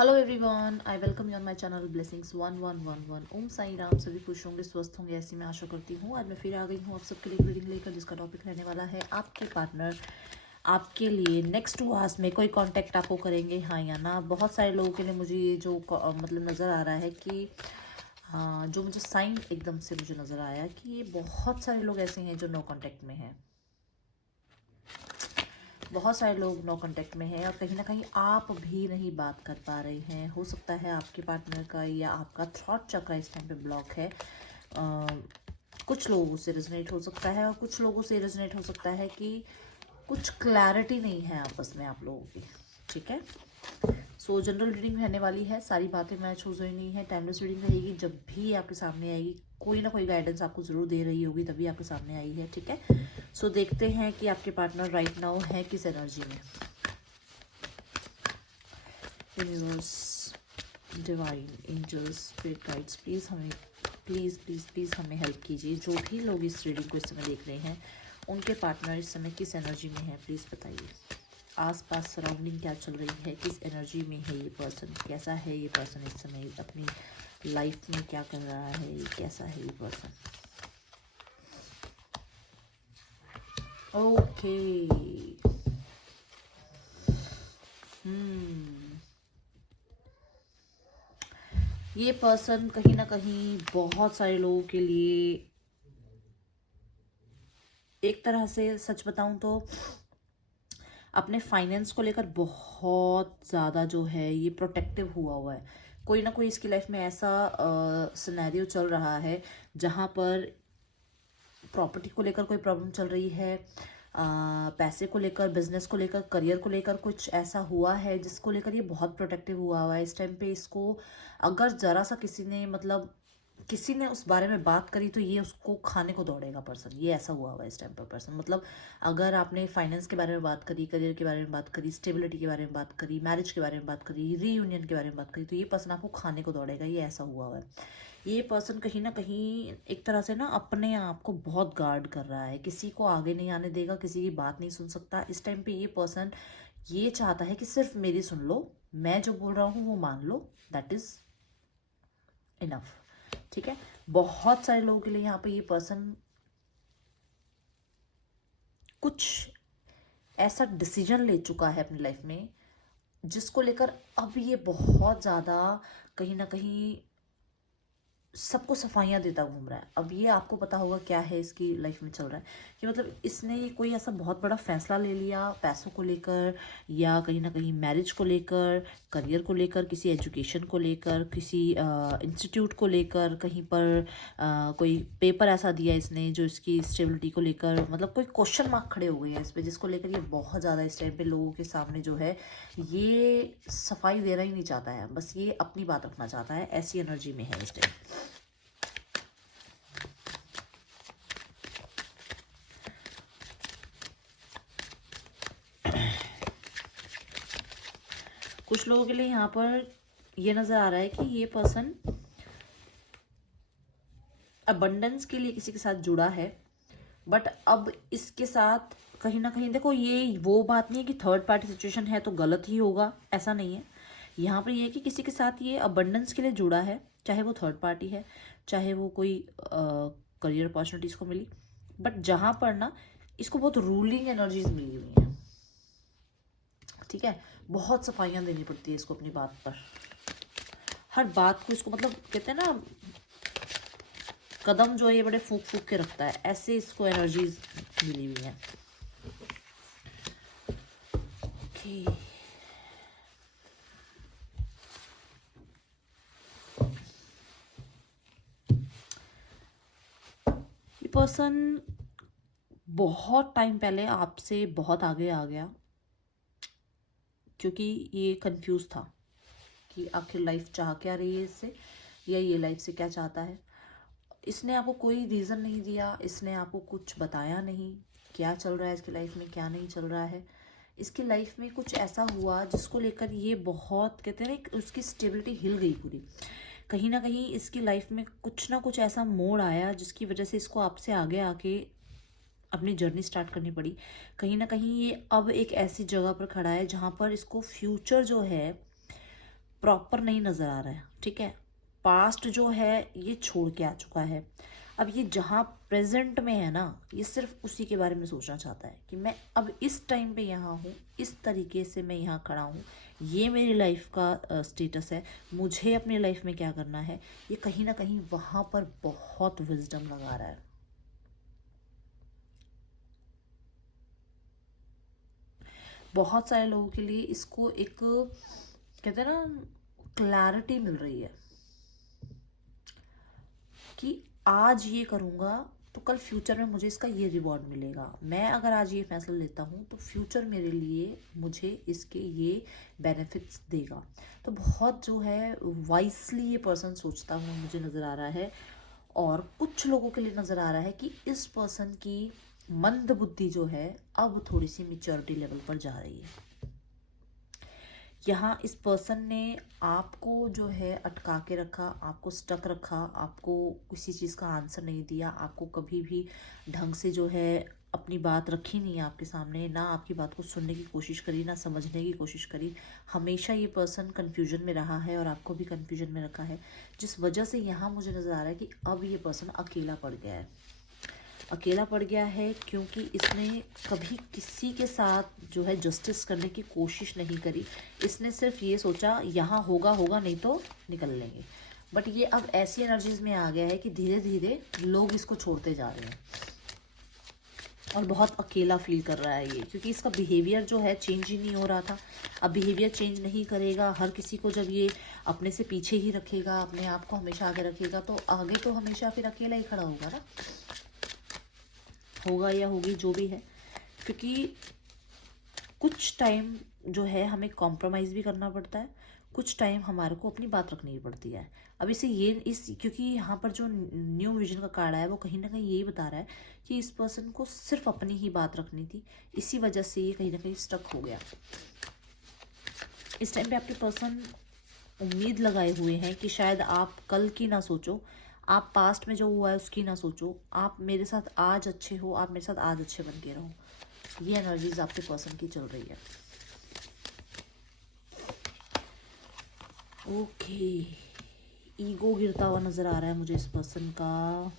Hello everyone, I welcome you on my channel blessings 1111। ओम साई राम। सभी खुश होंगे, स्वस्थ होंगे, ऐसी मैं आशा करती हूँ। आज मैं फिर आ गई हूँ आप सबके लिए रीडिंग लेकर, जिसका टॉपिक रहने वाला है आपके पार्टनर आपके लिए नेक्स्ट 2 आवर्स में कोई कांटेक्ट आपको करेंगे, हाँ या ना। बहुत सारे लोगों के लिए मुझे ये जो मतलब नज़र आ रहा है कि जो मुझे साइन एकदम से मुझे नज़र आया कि ये बहुत सारे लोग ऐसे हैं जो नो कॉन्टेक्ट में हैं। बहुत सारे लोग नो कांटेक्ट में हैं और कहीं ना कहीं आप भी नहीं बात कर पा रहे हैं। हो सकता है आपके पार्टनर का या आपका थॉट चक्र इस टाइम पे ब्लॉक है। कुछ लोगों से रेजोनेट हो सकता है और कुछ लोगों से रेजोनेट हो सकता है कि कुछ क्लैरिटी नहीं है आपस में आप लोगों की। ठीक है, सो जनरल रीडिंग रहने वाली है, सारी बातें मैच हो रही नहीं है। टाइमलेस रीडिंग रहेगी, जब भी आपके सामने आएगी कोई ना कोई गाइडेंस आपको ज़रूर दे रही होगी, तभी आपके सामने आई है। ठीक है, सो देखते हैं कि आपके पार्टनर राइट नाउ है किस एनर्जी में। Universe, divine, angels, spirit guides, please हमें प्लीज़ प्लीज़ प्लीज़ हमें हेल्प कीजिए। जो भी लोग इस रीडिंग को इस समय देख रहे हैं, उनके पार्टनर इस समय किस एनर्जी में है, प्लीज़ बताइए। आसपास सराउंडिंग क्या चल रही है, किस एनर्जी में है ये पर्सन, कैसा है ये पर्सन इस समय, अपनी लाइफ में क्या कर रहा है, कैसा है ये पर्सन। ओके, ये पर्सन कहीं ना कहीं बहुत सारे लोगों के लिए, एक तरह से सच बताऊं तो, अपने फाइनेंस को लेकर बहुत ज़्यादा जो है ये प्रोटेक्टिव हुआ है। कोई ना कोई इसकी लाइफ में ऐसा सिनेरियो चल रहा है जहाँ पर प्रॉपर्टी को लेकर कोई प्रॉब्लम चल रही है, पैसे को लेकर, बिजनेस को लेकर, करियर को लेकर कुछ ऐसा हुआ है जिसको लेकर ये बहुत प्रोटेक्टिव हुआ है इस टाइम पे। इसको अगर ज़रा सा किसी ने उस बारे में बात करी तो ये उसको खाने को दौड़ेगा पर्सन। ये ऐसा हुआ है इस टाइम पर पर्सन। मतलब अगर आपने फाइनेंस के बारे में बात करी, करियर के बारे में बात करी, स्टेबिलिटी के बारे में बात करी, मैरिज के बारे में बात करी, रीयूनियन के बारे में बात करी, तो ये पर्सन आपको खाने को दौड़ेगा। ये ऐसा हुआ है। ये पर्सन कहीं ना कहीं एक तरह से ना अपने आप को बहुत गार्ड कर रहा है, किसी को आगे नहीं आने देगा, किसी की बात नहीं सुन सकता। इस टाइम पे ये पर्सन ये चाहता है कि सिर्फ मेरी सुन लो, मैं जो बोल रहा हूँ वो मान लो, दैट इज इनफ। ठीक है, बहुत सारे लोगों के लिए यहाँ पे ये पर्सन कुछ ऐसा डिसीजन ले चुका है अपनी लाइफ में जिसको लेकर अब ये बहुत ज़्यादा कहीं ना कहीं सबको सफाइयाँ देता घूम रहा है। अब ये आपको पता होगा क्या है इसकी लाइफ में चल रहा है, कि मतलब इसने कोई ऐसा बहुत बड़ा फैसला ले लिया पैसों को लेकर, या कहीं ना कहीं मैरिज को लेकर, करियर को लेकर, किसी एजुकेशन को लेकर, किसी इंस्टीट्यूट को लेकर, कहीं पर कोई पेपर ऐसा दिया इसने जो इसकी स्टेबिलिटी को लेकर, मतलब कोई क्वेश्चन मार्क खड़े हो गए हैं इस पर, जिसको लेकर ये बहुत ज़्यादा इस टाइम पे लोगों के सामने जो है ये सफाई देना ही नहीं चाहता है, बस ये अपनी बात रखना चाहता है। ऐसी एनर्जी में है इस टाइम। कुछ लोगों के लिए यहाँ पर ये नजर आ रहा है कि ये पर्सन अबंडेंस के लिए किसी के साथ जुड़ा है, बट अब इसके साथ कहीं ना कहीं देखो, ये वो बात नहीं है कि थर्ड पार्टी सिचुएशन है तो गलत ही होगा, ऐसा नहीं है। यहाँ पर ये है कि किसी के साथ ये अबंडेंस के लिए जुड़ा है, चाहे वो थर्ड पार्टी है, चाहे वो कोई करियर अपॉर्चुनिटीज को मिली, बट जहां पर ना इसको बहुत रूलिंग एनर्जीज मिली हुई हैं। ठीक है, बहुत सफाइयाँ देनी पड़ती है इसको अपनी बात पर, हर बात को इसको, मतलब कहते हैं ना कदम जो है ये बड़े फूक फूक के रखता है, ऐसे इसको एनर्जीज मिली हुई है। ओके, ये पर्सन बहुत टाइम पहले आपसे बहुत आगे आ गया, क्योंकि ये कंफ्यूज था कि आखिर लाइफ चाह क्या रही है इससे, या ये लाइफ से क्या चाहता है। इसने आपको कोई रीज़न नहीं दिया, इसने आपको कुछ बताया नहीं क्या चल रहा है इसकी लाइफ में, क्या नहीं चल रहा है। इसकी लाइफ में कुछ ऐसा हुआ जिसको लेकर ये बहुत, कहते हैं ना, उसकी स्टेबिलिटी हिल गई पूरी। कहीं ना कहीं इसकी लाइफ में कुछ ना कुछ ऐसा मोड़ आया जिसकी वजह से इसको आपसे आगे आके अपनी जर्नी स्टार्ट करनी पड़ी। कहीं ना कहीं ये अब एक ऐसी जगह पर खड़ा है जहाँ पर इसको फ्यूचर जो है प्रॉपर नहीं नज़र आ रहा है, ठीक है। पास्ट जो है ये छोड़ के आ चुका है। अब ये जहाँ प्रेजेंट में है ना, ये सिर्फ उसी के बारे में सोचना चाहता है कि मैं अब इस टाइम पे यहाँ हूँ, इस तरीके से मैं यहाँ खड़ा हूँ, ये मेरी लाइफ का स्टेटस है, मुझे अपनी लाइफ में क्या करना है। ये कहीं ना कहीं वहाँ पर बहुत विजडम लगा रहा है। बहुत सारे लोगों के लिए इसको एक, कहते हैं ना, क्लैरिटी मिल रही है कि आज ये करूँगा तो कल फ्यूचर में मुझे इसका ये रिवॉर्ड मिलेगा। मैं अगर आज ये फैसला लेता हूँ तो फ्यूचर मेरे लिए मुझे इसके ये बेनिफिट्स देगा। तो बहुत जो है वाइसली ये पर्सन सोचता हुआ मुझे नज़र आ रहा है। और कुछ लोगों के लिए नज़र आ रहा है कि इस पर्सन की मंद बुद्धि जो है अब थोड़ी सी मेच्योरिटी लेवल पर जा रही है। यहाँ इस पर्सन ने आपको जो है अटका के रखा, आपको स्टक रखा, आपको किसी चीज़ का आंसर नहीं दिया, आपको कभी भी ढंग से जो है अपनी बात रखी नहीं आपके सामने, ना आपकी बात को सुनने की कोशिश करी, ना समझने की कोशिश करी। हमेशा ये पर्सन कन्फ्यूजन में रहा है और आपको भी कन्फ्यूजन में रखा है, जिस वजह से यहाँ मुझे नज़र आ रहा है कि अब ये पर्सन अकेला पड़ गया है। अकेला पड़ गया है क्योंकि इसने कभी किसी के साथ जो है जस्टिस करने की कोशिश नहीं करी। इसने सिर्फ ये सोचा यहाँ होगा होगा, नहीं तो निकल लेंगे। बट ये अब ऐसी एनर्जीज में आ गया है कि धीरे धीरे लोग इसको छोड़ते जा रहे हैं और बहुत अकेला फील कर रहा है ये, क्योंकि इसका बिहेवियर जो है चेंज ही नहीं हो रहा था। अब बिहेवियर चेंज नहीं करेगा, हर किसी को जब ये अपने से पीछे ही रखेगा, अपने आप को हमेशा आगे रखेगा, तो आगे तो हमेशा फिर अकेला ही खड़ा होगा ना, होगा या होगी जो भी है। क्योंकि कुछ टाइम जो है हमें कॉम्प्रोमाइज़ भी करना पड़ता है, कुछ टाइम हमारे को अपनी बात रखनी पड़ती है। अब इसे ये इस क्योंकि यहाँ पर जो न्यू विजन का कार्ड है वो कहीं ना कहीं यही बता रहा है कि इस पर्सन को सिर्फ अपनी ही बात रखनी थी, इसी वजह से ये कहीं ना कहीं स्टक हो गया। इस टाइम पे आपके पर्सन उम्मीद लगाए हुए हैं कि शायद आप कल की ना सोचो, आप पास्ट में जो हुआ है उसकी ना सोचो, आप मेरे साथ आज अच्छे हो, आप मेरे साथ आज अच्छे बन के रहो। ये एनर्जीज आपके पर्सन की चल रही है। ओके, ईगो गिरता हुआ नज़र आ रहा है मुझे इस पर्सन का।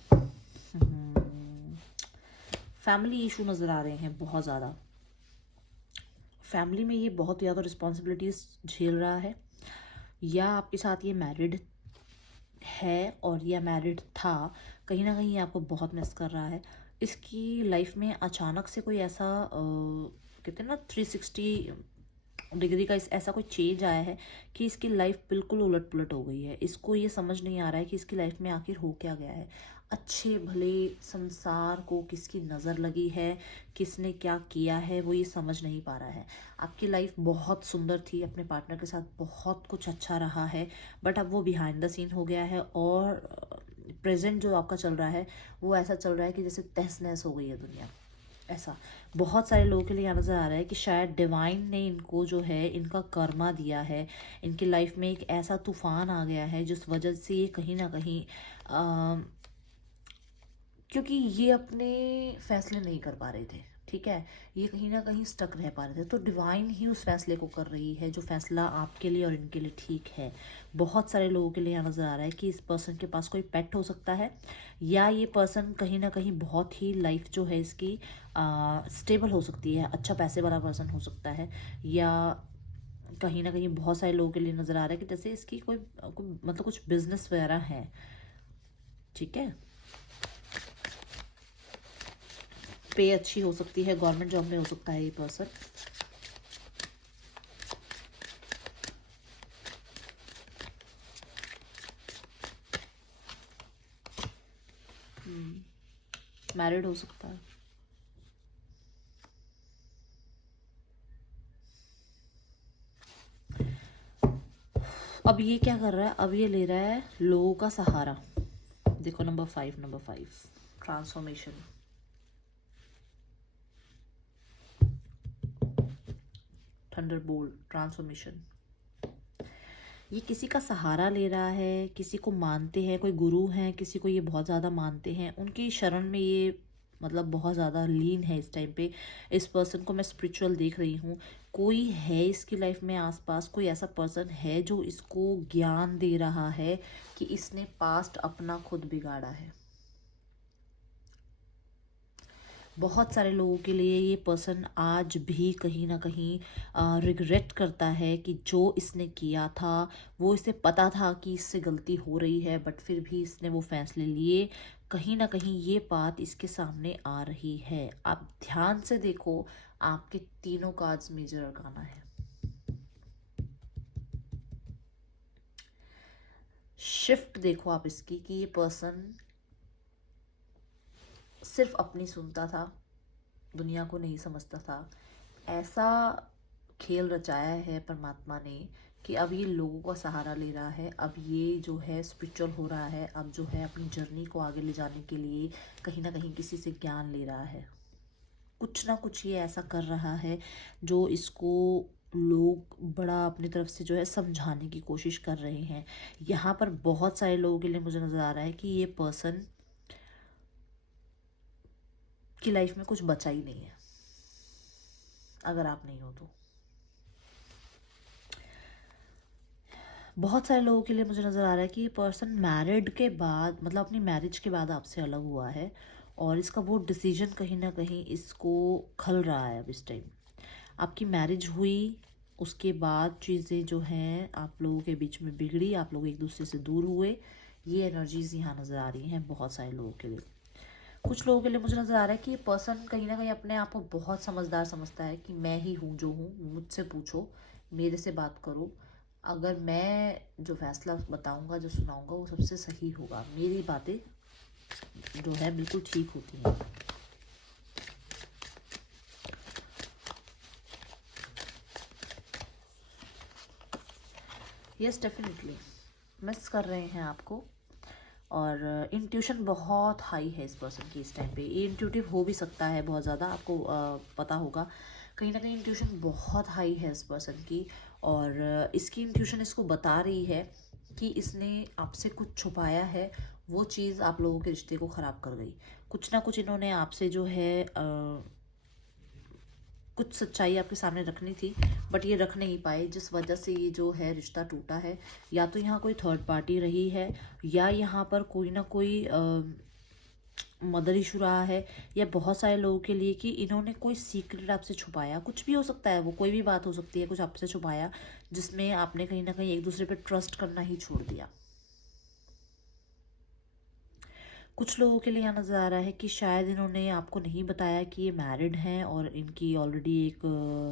फैमिली इशू नज़र आ रहे हैं बहुत ज़्यादा। फैमिली में ये बहुत ज़्यादा रिस्पॉन्सिबिलिटीज़ झेल रहा है, या आपके साथ ये मैरिड है और या मैरिड था, कहीं ना कहीं आपको बहुत मिस कर रहा है। इसकी लाइफ में अचानक से कोई ऐसा कहते हैं ना 360 डिग्री का ऐसा कोई चेंज आया है कि इसकी लाइफ बिल्कुल उलट पुलट हो गई है। इसको ये समझ नहीं आ रहा है कि इसकी लाइफ में आखिर हो क्या गया है। अच्छे भले संसार को किसकी नज़र लगी है, किसने क्या किया है, वो ये समझ नहीं पा रहा है। आपकी लाइफ बहुत सुंदर थी, अपने पार्टनर के साथ बहुत कुछ अच्छा रहा है, बट अब वो बिहाइंड द सीन हो गया है। और प्रेजेंट जो आपका चल रहा है वो ऐसा चल रहा है कि जैसे तहस नहस हो गई है दुनिया। ऐसा बहुत सारे लोगों के लिए यहाँ नज़र आ रहा है कि शायद डिवाइन ने इनको जो है इनका कर्मा दिया है। इनकी लाइफ में एक ऐसा तूफान आ गया है जिस वजह से ये कहीं ना कहीं क्योंकि ये अपने फैसले नहीं कर पा रहे थे, ठीक है, ये कहीं ना कहीं स्टक रह पा रहे थे, तो डिवाइन ही उस फैसले को कर रही है जो फैसला आपके लिए और इनके लिए ठीक है। बहुत सारे लोगों के लिए यहाँ नज़र आ रहा है कि इस पर्सन के पास कोई पेट हो सकता है, या ये पर्सन कहीं ना कहीं बहुत ही लाइफ जो है इसकी स्टेबल हो सकती है, अच्छा पैसे वाला पर्सन हो सकता है, या कहीं ना कहीं बहुत सारे लोगों के लिए नज़र आ रहा है कि जैसे इसकी कोई मतलब कुछ बिजनेस वगैरह है, ठीक है, पे अच्छी हो सकती है, गवर्नमेंट जॉब में हो सकता है ये पर्सन। मैरिड हो सकता है। अब ये क्या कर रहा है, अब ये ले रहा है लोगों का सहारा। देखो नंबर 5 ट्रांसफॉर्मेशन। Thunderbolt, transformation. ये किसी का सहारा ले रहा है, किसी को मानते हैं, कोई गुरु हैं, किसी को ये बहुत ज़्यादा मानते हैं, उनकी शरण में ये मतलब बहुत ज़्यादा लीन है इस टाइम पे। इस पर्सन को मैं स्पिरिचुअल देख रही हूँ। कोई है इसकी लाइफ में आसपास, कोई ऐसा पर्सन है जो इसको ज्ञान दे रहा है कि इसने पास्ट अपना खुद बिगाड़ा है। बहुत सारे लोगों के लिए ये पर्सन आज भी कहीं ना कहीं रिग्रेट करता है कि जो इसने किया था, वो इसे पता था कि इससे गलती हो रही है, बट फिर भी इसने वो फैसले लिए। कहीं ना कहीं ये बात इसके सामने आ रही है। आप ध्यान से देखो, आपके तीनों कार्ड्स मेजर अरकाना है। शिफ्ट देखो आप इसकी कि ये पर्सन सिर्फ अपनी सुनता था, दुनिया को नहीं समझता था। ऐसा खेल रचाया है परमात्मा ने कि अब ये लोगों का सहारा ले रहा है। अब ये जो है स्पिरिचुअल हो रहा है। अब जो है अपनी जर्नी को आगे ले जाने के लिए कहीं ना कहीं किसी से ज्ञान ले रहा है। कुछ ना कुछ ये ऐसा कर रहा है जो इसको लोग बड़ा अपनी तरफ से जो है समझाने की कोशिश कर रहे हैं। यहाँ पर बहुत सारे लोगों के लिए मुझे नज़र आ रहा है कि ये पर्सन की लाइफ में कुछ बचा ही नहीं है, अगर आप नहीं हो तो। बहुत सारे लोगों के लिए मुझे नज़र आ रहा है कि ये पर्सन मैरिड के बाद, मतलब अपनी मैरिज के बाद आपसे अलग हुआ है, और इसका वो डिसीजन कहीं ना कहीं इसको खल रहा है अब इस टाइम। आपकी मैरिज हुई, उसके बाद चीज़ें जो हैं आप लोगों के बीच में बिगड़ी, आप लोग एक दूसरे से दूर हुए। ये एनर्जीज यहाँ नज़र आ रही हैं बहुत सारे लोगों के लिए। कुछ लोगों के लिए मुझे नज़र आ रहा है कि ये पर्सन कहीं ना कहीं अपने आप को बहुत समझदार समझता है कि मैं ही हूँ जो हूँ, मुझसे पूछो, मेरे से बात करो, अगर मैं जो फैसला बताऊंगा, जो सुनाऊंगा, वो सबसे सही होगा, मेरी बातें जो है बिल्कुल ठीक होती हैं। यस, डेफिनेटली मिस कर रहे हैं आपको। और इंट्यूशन बहुत हाई है इस पर्सन की इस टाइम पे। ये इंट्यूटिव हो भी सकता है बहुत ज़्यादा, आपको पता होगा। कहीं ना कहीं इंट्यूशन बहुत हाई है इस पर्सन की, और इसकी इंट्यूशन इसको बता रही है कि इसने आपसे कुछ छुपाया है। वो चीज़ आप लोगों के रिश्ते को ख़राब कर गई। कुछ ना कुछ इन्होंने आपसे जो है कुछ सच्चाई आपके सामने रखनी थी, बट ये रख नहीं पाए, जिस वजह से ये जो है रिश्ता टूटा है। या तो यहाँ कोई थर्ड पार्टी रही है, या यहाँ पर कोई ना कोई मदर इशू रहा है, या बहुत सारे लोगों के लिए कि इन्होंने कोई सीक्रेट आपसे छुपाया। कुछ भी हो सकता है, वो कोई भी बात हो सकती है, कुछ आपसे छुपाया जिसमें आपने कहीं ना कहीं एक दूसरे पे ट्रस्ट करना ही छोड़ दिया। कुछ लोगों के लिए यहाँ नज़र आ रहा है कि शायद इन्होंने आपको नहीं बताया कि ये मैरिड हैं, और इनकी ऑलरेडी एक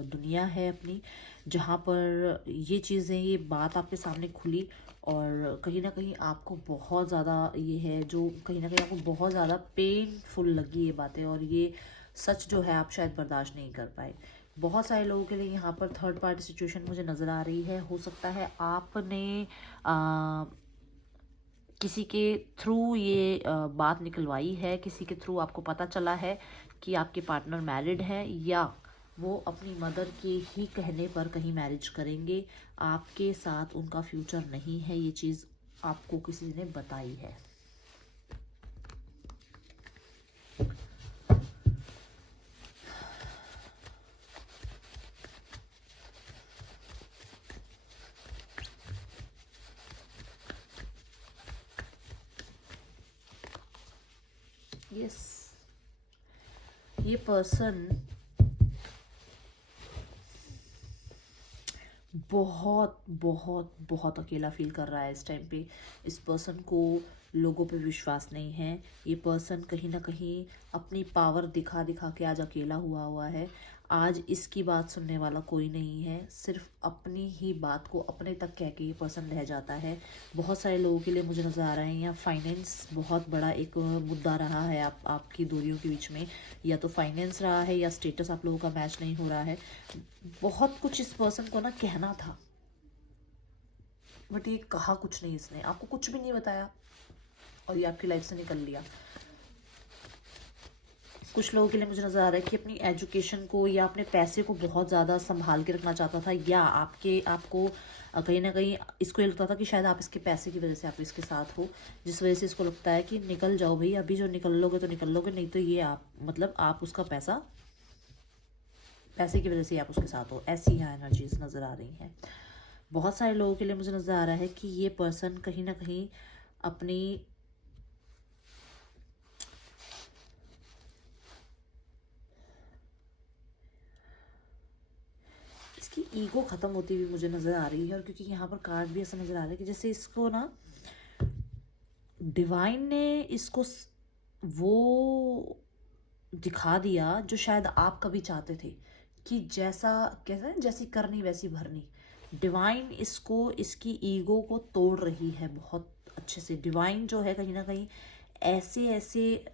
दुनिया है अपनी, जहाँ पर ये चीज़ें, ये बात आपके सामने खुली, और कहीं ना कहीं आपको बहुत ज़्यादा ये है जो कहीं ना कहीं आपको बहुत ज़्यादा पेनफुल लगी ये बातें, और ये सच जो है आप शायद बर्दाश्त नहीं कर पाए। बहुत सारे लोगों के लिए यहाँ पर थर्ड पार्टी सिचुएशन मुझे नज़र आ रही है। हो सकता है आपने किसी के थ्रू ये बात निकलवाई है, किसी के थ्रू आपको पता चला है कि आपके पार्टनर मैरिड हैं, या वो अपनी मदर के ही कहने पर कहीं मैरिज करेंगे। आपके साथ उनका फ्यूचर नहीं है, ये चीज़ आपको किसी ने बताई है। यस, ये पर्सन बहुत बहुत बहुत अकेला फील कर रहा है इस टाइम पे। इस पर्सन को लोगों पे विश्वास नहीं है। ये पर्सन कहीं ना कहीं अपनी पावर दिखा दिखा के आज अकेला हुआ हुआ है। आज इसकी बात सुनने वाला कोई नहीं है। सिर्फ अपनी ही बात को अपने तक कह के ये पर्सन रह जाता है। बहुत सारे लोगों के लिए मुझे नज़र आ रहा है यहाँ फाइनेंस बहुत बड़ा एक मुद्दा रहा है आपकी दूरियों के बीच में। या तो फाइनेंस रहा है, या स्टेटस आप लोगों का मैच नहीं हो रहा है। बहुत कुछ इस पर्सन को ना कहना था, बट ये कहा कुछ नहीं, इसने आपको कुछ भी नहीं बताया, और ये आपकी लाइफ से निकल लिया। कुछ लोगों के लिए मुझे नज़र आ रहा है कि अपनी एजुकेशन को या अपने पैसे को बहुत ज़्यादा संभाल के रखना चाहता था, या आपको कहीं ना कहीं इसको ये लगता था कि शायद आप इसके पैसे की वजह से आप इसके साथ हो, जिस वजह से इसको लगता है कि निकल जाओ भाई, अभी जो निकल लोगे तो निकल लोगे, नहीं तो ये आप मतलब आप उसका पैसा पैसे की वजह से आप उसके साथ हो, ऐसी यहाँ एनर्जीज नज़र आ रही हैं। बहुत सारे लोगों के लिए मुझे नज़र आ रहा है कि ये पर्सन कहीं ना कहीं अपनी इसकी ईगो ख़त्म होती हुई मुझे नज़र आ रही है। और क्योंकि यहाँ पर कार्ड भी ऐसा नज़र आ रहा है कि जैसे इसको ना डिवाइन ने इसको वो दिखा दिया जो शायद आप कभी चाहते थे, कि जैसा कहते हैं जैसी करनी वैसी भरनी। डिवाइन इसको इसकी ईगो को तोड़ रही है बहुत अच्छे से। डिवाइन जो है कहीं ना कहीं ऐसे ऐसे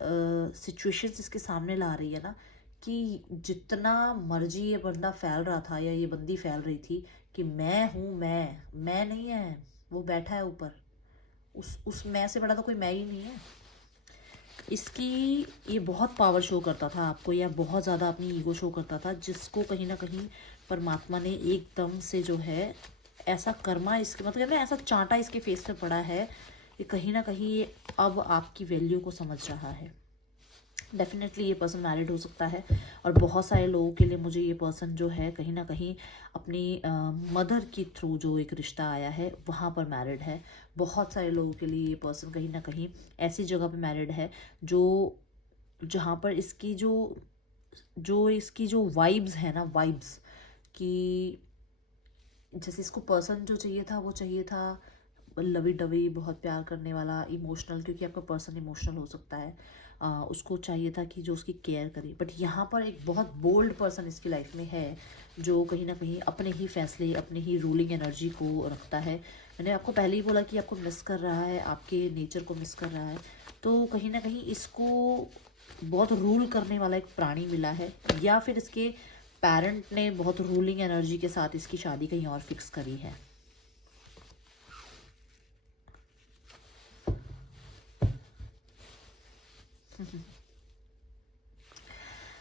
सिचुएशंस इसके सामने ला रही है ना, कि जितना मर्जी ये बंदा फैल रहा था या ये बंदी फैल रही थी कि मैं हूँ, मैं नहीं है, वो बैठा है ऊपर, उस मैं से बड़ा तो कोई मैं ही नहीं है। इसकी ये बहुत पावर शो करता था आपको, या बहुत ज़्यादा अपनी ईगो शो करता था, जिसको कहीं ना कहीं परमात्मा ने एकदम से जो है ऐसा कर्मा इसके मतलब कहते हैं ऐसा चांटा इसके फेस पे पड़ा है कि कहीं ना कहीं ये अब आपकी वैल्यू को समझ रहा है। डेफिनेटली ये पर्सन मैरिड हो सकता है, और बहुत सारे लोगों के लिए मुझे ये पर्सन जो है कहीं ना कहीं अपनी मदर के थ्रू जो एक रिश्ता आया है वहाँ पर मैरिड है। बहुत सारे लोगों के लिए ये पर्सन कहीं ना कहीं ऐसी जगह पे मैरिड है जो जहाँ पर इसकी जो वाइब्स है ना, वाइब्स कि जैसे इसको पर्सन जो चाहिए था वो चाहिए था लवी डवी, बहुत प्यार करने वाला, इमोशनल, क्योंकि आपका पर्सन इमोशनल हो सकता है। उसको चाहिए था कि जो उसकी केयर करे। बट यहाँ पर एक बहुत बोल्ड पर्सन इसकी लाइफ में है जो कहीं ना कहीं अपने ही फैसले, अपने ही रूलिंग एनर्जी को रखता है। मैंने आपको पहले ही बोला कि आपको मिस कर रहा है, आपके नेचर को मिस कर रहा है। तो कहीं ना कहीं इसको बहुत रूल करने वाला एक प्राणी मिला है, या फिर इसके पेरेंट ने बहुत रूलिंग एनर्जी के साथ इसकी शादी कहीं और फिक्स करी है।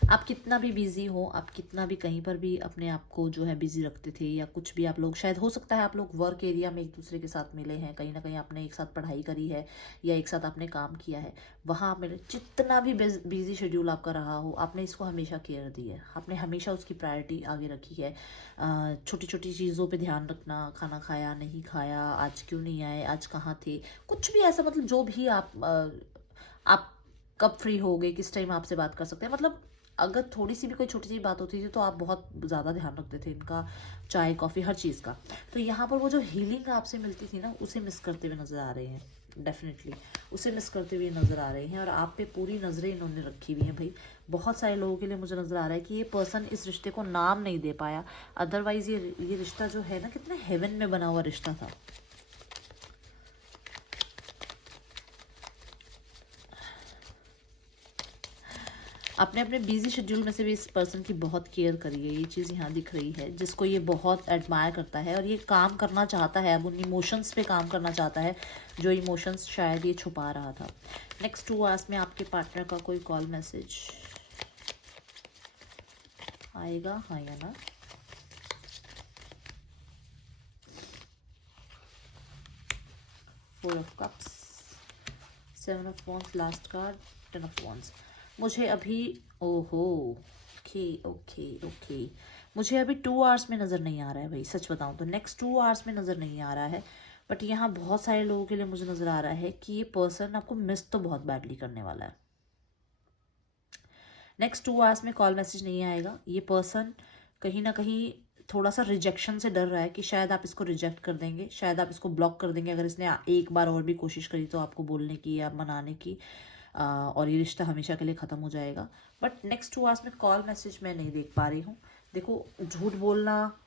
आप कितना भी बिजी हो, आप कितना भी कहीं पर भी अपने आप को जो है बिजी रखते थे, या कुछ भी आप लोग शायद हो सकता है आप लोग वर्क एरिया में एक दूसरे के साथ मिले हैं, कहीं ना कहीं आपने एक साथ पढ़ाई करी है या एक साथ आपने काम किया है, वहाँ आप मिले। जितना भी बिजी शेड्यूल आपका रहा हो, आपने इसको हमेशा केयर दी है, आपने हमेशा उसकी प्रायोरिटी आगे रखी है। छोटी छोटी चीज़ों पर ध्यान रखना, खाना खाया नहीं खाया, आज क्यों नहीं आए, आज कहाँ थे, कुछ भी ऐसा, मतलब जो भी आप कब फ्री हो गए, किस टाइम आपसे बात कर सकते हैं, मतलब अगर थोड़ी सी भी कोई छोटी सी बात होती थी तो आप बहुत ज़्यादा ध्यान रखते थे इनका, चाय कॉफ़ी हर चीज़ का। तो यहाँ पर वो जो हीलिंग आपसे मिलती थी ना, उसे मिस करते हुए नज़र आ रहे हैं। डेफिनेटली उसे मिस करते हुए नज़र आ रहे हैं, और आप पे पूरी नज़रें इन्होंने रखी हुई हैं भाई। बहुत सारे लोगों के लिए मुझे नज़र आ रहा है कि ये पर्सन इस रिश्ते को नाम नहीं दे पाया, अदरवाइज़ ये रिश्ता जो है ना, कितने हेवन में बना हुआ रिश्ता था। आपने अपने बिजी शेड्यूल में से भी इस पर्सन की बहुत केयर करी है, ये चीज़ यहाँ दिख रही है, जिसको ये बहुत एडमायर करता है, और ये काम करना चाहता है, अब उन इमोशंस पे काम करना चाहता है जो इमोशंस शायद ये छुपा रहा था। नेक्स्ट 2 आवर्स में आपके पार्टनर का कोई कॉल मैसेज आएगा, हाँ या ना? Four of cups, 7 of wands, last card 10 of wands. मुझे अभी ओहो ओके ओके ओके मुझे अभी 2 आवर्स में नज़र नहीं आ रहा है भाई, सच बताऊं तो नेक्स्ट 2 आवर्स में नज़र नहीं आ रहा है। बट यहाँ बहुत सारे लोगों के लिए मुझे नज़र आ रहा है कि ये पर्सन आपको मिस तो बहुत बैडली करने वाला है। नेक्स्ट 2 आवर्स में कॉल मैसेज नहीं आएगा। ये पर्सन कहीं ना कहीं थोड़ा सा रिजेक्शन से डर रहा है कि शायद आप इसको रिजेक्ट कर देंगे, शायद आप इसको ब्लॉक कर देंगे अगर इसने एक बार और भी कोशिश करी तो आपको बोलने की या मनाने की, और ये रिश्ता हमेशा के लिए ख़त्म हो जाएगा। बट नेक्स्ट 2 आवर्स में कॉल मैसेज मैं नहीं देख पा रही हूँ। देखो, झूठ बोलना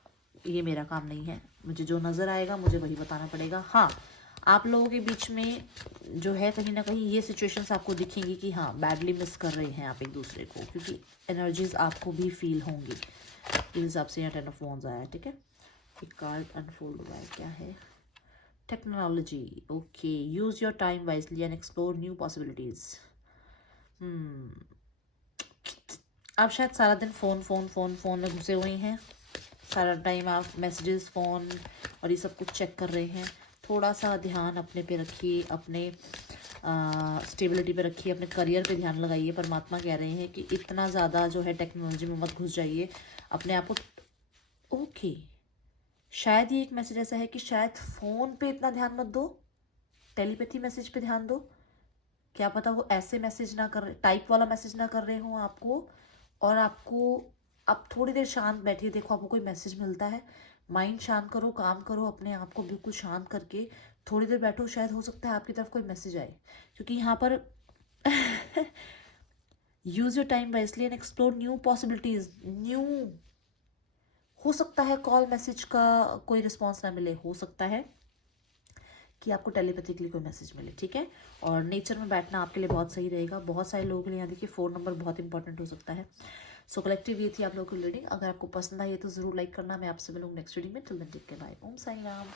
ये मेरा काम नहीं है, मुझे जो नज़र आएगा मुझे वही बताना पड़ेगा। हाँ, आप लोगों के बीच में जो है कहीं ना कहीं ये सिचुएशंस आपको दिखेंगी कि हाँ बैडली मिस कर रहे हैं आप एक दूसरे को, क्योंकि एनर्जीज आपको भी फील होंगी। इस हिसाब से यहाँ 10 ऑफ वॉन्ड्स आया, ठीक है। एक कार्ड अनफोल्ड हुआ है, क्या है? Technology, okay. Use your time wisely and explore new possibilities. आप शायद सारा दिन फ़ोन में घुसे हुए हैं, सारा टाइम आप मैसेजेस, फ़ोन और ये सब कुछ चेक कर रहे हैं। थोड़ा सा ध्यान अपने पे रखिए, अपने स्टेबिलिटी पे रखिए, अपने करियर पे ध्यान लगाइए। परमात्मा कह रहे हैं कि इतना ज़्यादा जो है टेक्नोलॉजी में मत घुस जाइए, अपने आप को। ओके, शायद ये एक मैसेज ऐसा है कि शायद फ़ोन पे इतना ध्यान मत दो, टेलीपैथी मैसेज पे ध्यान दो। क्या पता वो ऐसे मैसेज ना कर, टाइप वाला मैसेज ना कर रहे हो आपको, और आपको आप थोड़ी देर शांत बैठिए, देखो आपको कोई मैसेज मिलता है, माइंड शांत करो, काम करो, अपने आप को बिल्कुल शांत करके थोड़ी देर बैठो, शायद हो सकता है आपकी तरफ कोई मैसेज आए। क्योंकि यहाँ पर use your time wisely and explore new possibilities. New हो सकता है कॉल मैसेज का कोई रिस्पॉन्स ना मिले, हो सकता है कि आपको टेलीपैथिकली कोई मैसेज मिले, ठीक है। और नेचर में बैठना आपके लिए बहुत सही रहेगा। बहुत सारे लोगों के लिए यहाँ देखिए 4 नंबर बहुत इंपॉर्टेंट हो सकता है। सो कलेक्टिव ये थी आप लोगों की रीडिंग। अगर आपको पसंद आई है तो जरूर लाइक करना। मैं आपसे मिलूंगी नेक्स्ट वीडियो में। Till then take care, bye, Om Sai Ram.